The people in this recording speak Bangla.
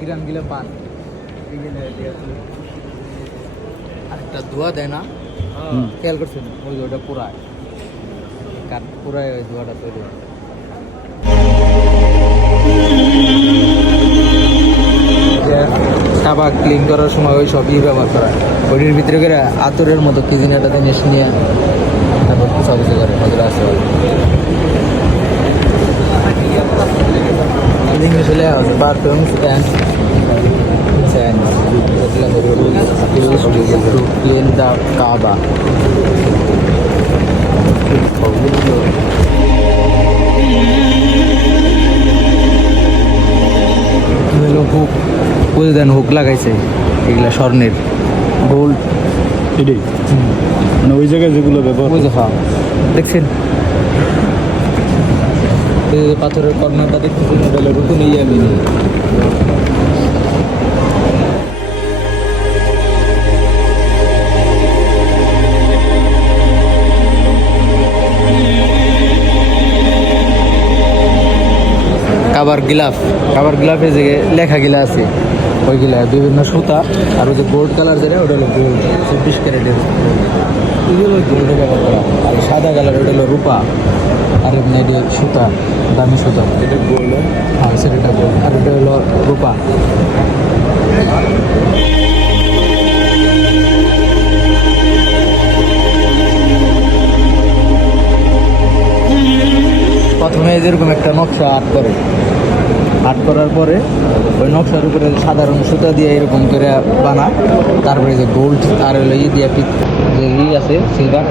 গ্রাম গিলা পান আরেকটা ধোয়া দেয় না, খেয়াল করছেন? ওই ওটা পুরায় কাঠ পুরায় ওই ধোয়াটা তৈরি হয়। সাবাক ক্লিন করার সময় ওই সবই ব্যবহার করা হয়। ওইটির ভিতরে করে আতরের মতো কি জিনিস একটা জিনিস নিয়ে তারপর কিছু কিছু করে হজরে আসতে পারে। English bathrooms and used to clean the Kaaba. Hook বুঝে দেন, হুক লাগাইছে এগুলা স্বর্ণের গোল্ড এটাই মানে ওই জায়গায় যেগুলো ব্যবহার বুঝে খাওয়া দেখছেন। পাথরের কর্নারটা দেখতেছেন, ওটা হলো রুকুন ইয়ামিন। কাবার গিলাফে যে লেখা গিলা আছে ওইগুলা বিভিন্ন সুতা, আর ওই যে গোল্ড কালার যেটা ওটা হলো গোল্ড 24 ক্যারেটের, এগুলো গোল্ডে ব্যবহার করা। আর সাদা কালার ওটা হলো রূপা, আর এমনি এটা সুতা, দামি সুতা, এটা গোল্ড। হ্যাঁ সেটা গোল্ড, আর ওটা হলো রূপা। প্রথমে যেরকম একটা নকশা আর্ট করার পরে ওই নকশার উপরে সাধারণ সুতা দিয়ে এরকম করে বানা, তারপরে যে গোল্ড আর হলো দিয়ে যে আছে সিলভার,